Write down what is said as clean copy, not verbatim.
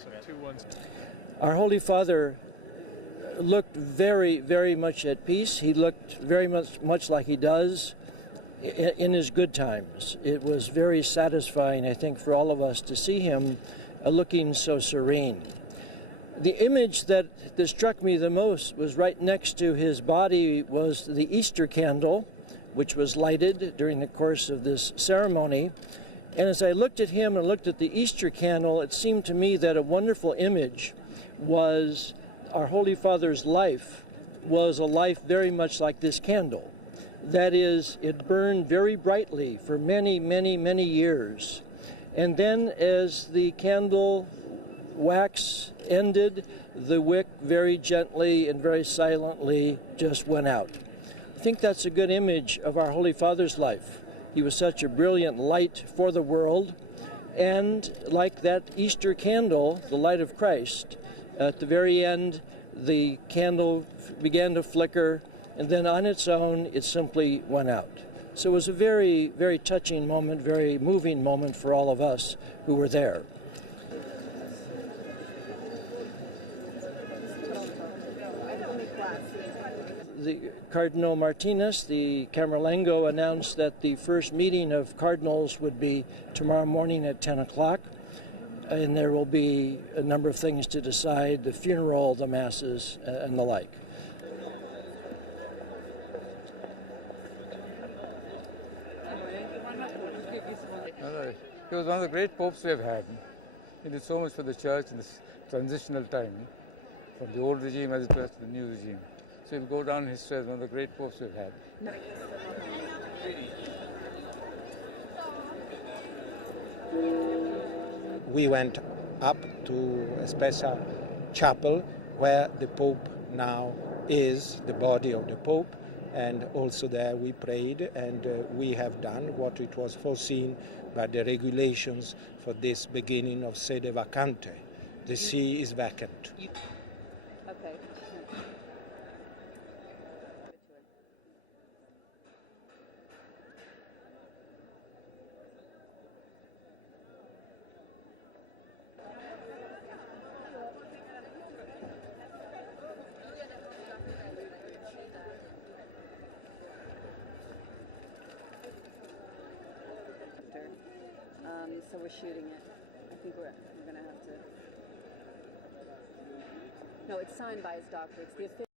So 2-1. Our Holy Father looked very, very much at peace. He looked very much like he does in his good times. It was very satisfying, I think, for all of us to see him looking so serene. The image that struck me the most was right next to his body was the Easter candle, which was lighted during the course of this ceremony. And as I looked at him and looked at the Easter candle, it seemed to me that a wonderful image was our Holy Father's life was a life very much like this candle. That is, it burned very brightly for many, many, many years. And then as the candle wax ended, the wick very gently and very silently just went out. I think that's a good image of our Holy Father's life. He was such a brilliant light for the world, and like that Easter candle, the light of Christ, at the very end, the candle began to flicker, and then on its own, it simply went out. So it was a very, very touching moment, very moving moment for all of us who were there. The Cardinal Martinez, the Camerlengo, announced that the first meeting of cardinals would be tomorrow morning at 10 o'clock, and there will be a number of things to decide, the funeral, the masses, and the like. He was one of the great popes we have had. He did so much for the church in this transitional time, from the old regime as it was to the new regime. So he'll go down in history as one of the great popes we've had. We went up to a special chapel where the Pope now is, the body of the Pope, and also there we prayed, and we have done what it was foreseen by the regulations for this beginning of sede vacante. The see is vacant. Okay. So we're shooting it. I think we're going to have to... No, it's signed by his doctor. It's the official...